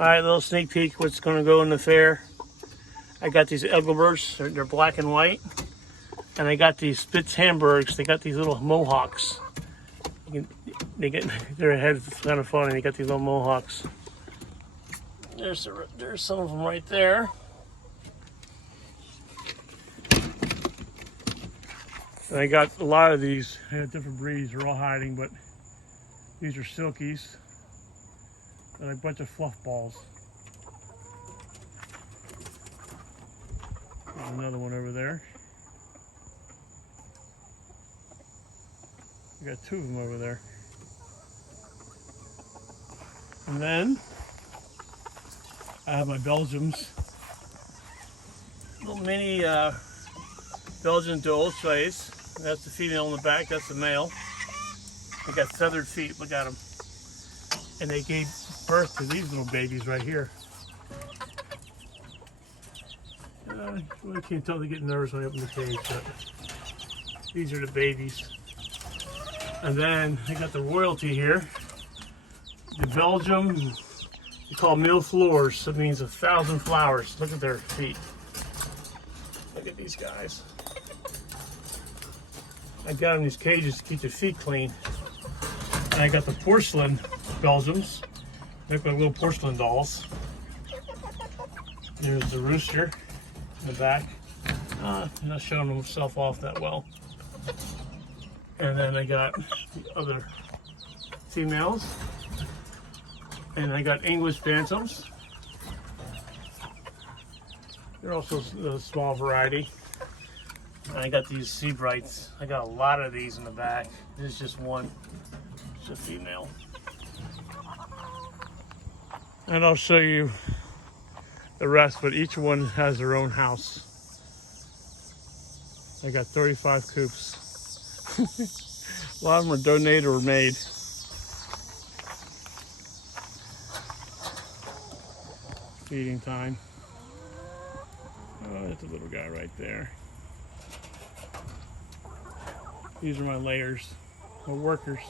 All right, little sneak peek what's going to go in the fair. I got these Engelberts, they're black and white. And I got these Spitz Hamburgs, they got these little mohawks. Their heads kind of funny, they got these little mohawks. There's some of them right there. And I got a lot of these. I got different breeds, they're all hiding, but these are silkies. And a bunch of fluff balls. There's another one over there. I got two of them over there. And then I have my Belgians. Little mini Belgian Dole Trays. That's the female in the back, that's the male. They got feathered feet, look at them. And they gave birth to these little babies right here. I really can't tell, they get nervous when I open the cage, but these are the babies. And then I got the royalty here. The Belgium, they call mille fleurs. That means 1,000 flowers. Look at their feet. Look at these guys. I got them in these cages to keep their feet clean. And I got the porcelain Belgiums. They look like little porcelain dolls. There's the rooster in the back. Not showing himself off that well. And then I got the other females. And I got English Bantams. They're also a small variety. And I got these Sea Brights. I got a lot of these in the back. This is just one. It's a female. And I'll show you the rest, but each one has their own house. I got 35 coops. A lot of them are donated or made. Feeding time. Oh, that's a little guy right there. These are my layers, my workers.